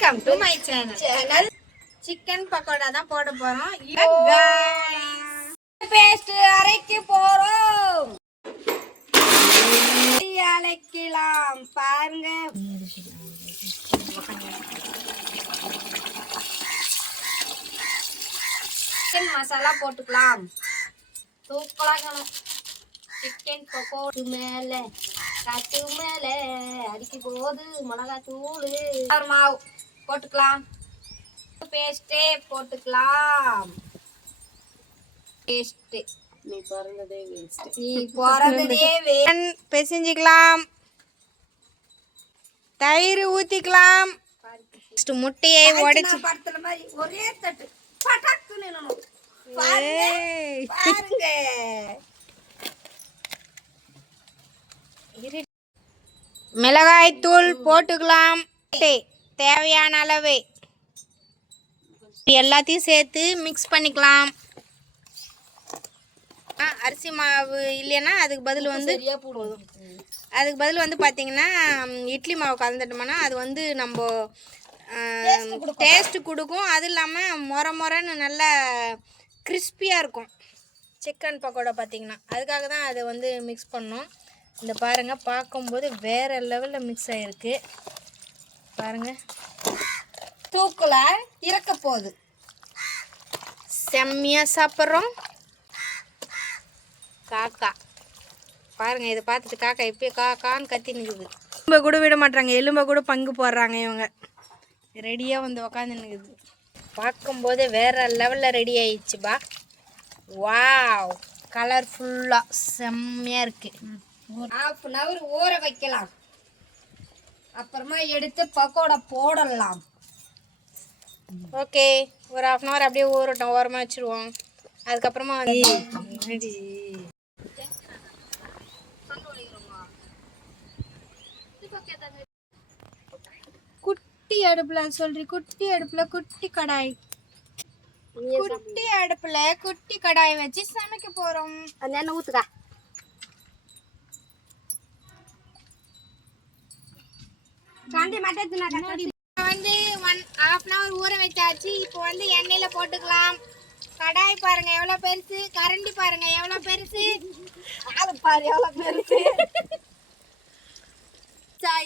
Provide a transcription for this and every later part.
Welcome to my channel. Chicken pakoda தான் போட போறோம். பேஸ்ட் அரைக்க போறோம். அரைக்கலாம் பாருங்க. சிக்கன் மசாலா போட்டுக்கலாம். தூக்கலாக்கணும். சிக்கன் பக்கோடு மேல காட்டு மேல அடிக்கும் போது மிளகாய் தூள் மாவு போட்டுக்கலாம். பேஸ்டே போட்டுக்கலாம். பேஸ்ட் நீ பிறந்ததே பிசைஞ்சிக்கலாம். தயிர் ஊத்திக்கலாம். முட்டையை உடைச்சு படுத்துற மாதிரி ஒரே தட்டு பட்டாக்குன்னு பாருங்க. மிளகாய் தூள் போட்டுக்கலாம். தேவையான அளவு எல்லாத்தையும் சேர்த்து மிக்ஸ் பண்ணிக்கலாம். அரிசி மாவு இல்லைன்னா அதுக்கு பதில் வந்து போதும். அதுக்கு பதில் வந்து பார்த்தீங்கன்னா இட்லி மாவு கலந்துட்டோம்னா அது வந்து நம்ம டேஸ்ட்டு கொடுக்கும். அது இல்லாமல் மொரன்னு நல்லா கிறிஸ்பியாக இருக்கும் சிக்கன் பக்கோடா பார்த்தீங்கன்னா. அதுக்காக தான் அதை வந்து மிக்ஸ் பண்ணோம். இந்த பாருங்கள், பார்க்கும்போது வேறு லெவலில் மிக்ஸ் ஆகிருக்கு பாருங்கள். தூக்குல இறக்க போகுது. செம்மையாக சாப்பிட்றோம். காக்கா பாருங்கள், இதை பார்த்துட்டு காக்கா இப்போயே காக்கான்னு கத்தி நிற்குது. எலும்பை கூட விட மாட்டாங்க. எலும்பை கூட பங்கு போடுறாங்க. இவங்க ரெடியாக வந்து உக்காந்து நிற்குது. பார்க்கும்போதே வேறு லெவலில் ரெடி ஆயிடுச்சுப்பா. வாவ், கலர்ஃபுல்லாக செம்மையாக இருக்குது. ½ அன் ஹவர் ஊற வைக்கலாம். அப்புறமா எடுத்து பக்கோடா போடலாம். ஓகே, ஒரு ½ அன் ஹவர் அப்படியே ஊறட்டும். ஓரமாக வச்சுருவோம். அதுக்கப்புறமா குட்டி அடுப்பில் சொல்றி, குட்டி அடுப்பில் குட்டி கடாய், குட்டி அடுப்பில் குட்டி கடாய் வச்சு சமைக்க போகிறோம். அந்த எண்ணெய் ஊற்றுக்கா. வந்து 1½ அன் ஹவர் ஊற வச்சாச்சு. இப்போ வந்து எண்ணெயில் போட்டுக்கலாம். கடாய் பாருங்க எவ்வளோ பெருசு, கரண்டி பாருங்க எவ்வளோ பெருசு, அது பாரு எவ்வளோ பெருசு.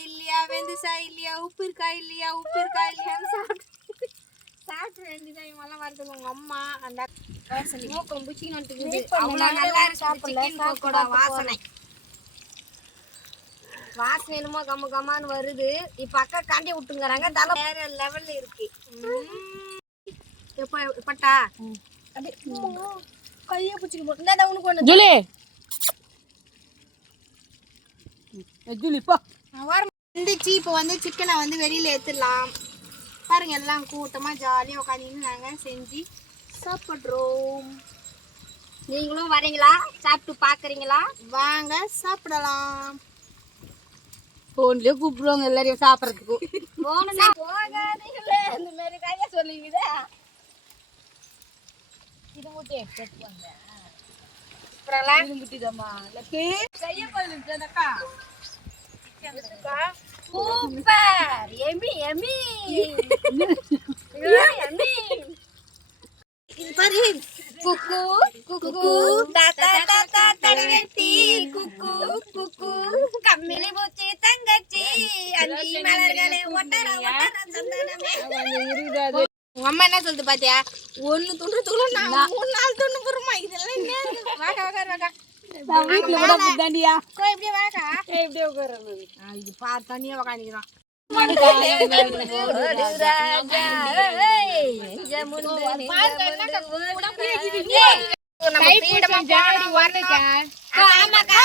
இல்லையா வெந்து இல்லையா, உப்பு இருக்கா இல்லையா, உப்பு இருக்கா இல்லையான்னு சாப்பிட்டு வேண்டியதான். இவங்கெல்லாம் வரது உங்க அம்மா அந்த மூக்கம் பிடிச்சிக்கிட்டு அவ்வளோ நல்லா சாப்பிடல. வாசனை வாசனை என்னமோ கம்மான்னு வருது. இப்ப அக்கா காண்டி விட்டுங்கிறாங்க. தலை வேற லெவல்ல இருக்கு. பட்டா கையை பிடிச்சிட்டு போட்டு உனக்கு ஒண்ணு ஜூலி ஜூலிப்பா வந்துச்சு. இப்போ வந்து சிக்கனை வந்து வெளியில எடுத்துடலாம். பாருங்க, எல்லாம் கூட்டமா ஜாலியாக உட்காந்து நாங்கள் செஞ்சு சாப்பிட்றோம். நீங்களும் வரீங்களா? சாப்பிட்டு பார்க்குறீங்களா? வாங்க சாப்பிடலாம். ஃபோன்லேயே கூப்பிடுவாங்க எல்லாரையும் சாப்பிட்றதுக்கு. போகாதீங்களே இந்த மாதிரி கையை சொல்லுவீங்க. இது மூட்டை எடுத்து வாங்க. சூப்பர், எம்மி எம்மி. பாரு, குக்கு குக்கு தாத்தா தாத்தா தடவெட்டி, குக்கு குக்கு கம்மிலி பூச்சி தங்கச்சி, அந்தி மலர்களே ஒட்டர ஒட்டர சந்தனமே. உங்க அம்மா என்ன சொல்லுது பாத்தியா? 1 துண்டு துணு நான் 3 நாள் துண்டு போறோமா? இதெல்லாம் என்ன? வாங்க வாங்க வாங்க. வீட்ல கூட புத்தாண்டியா. கோ இப்படி வாங்க. இப்படி உட்காரணும். இது பார் தனியா உட்கார்ந்திரான். நம்ம பீடமா போறோம். ஆமாக்கா.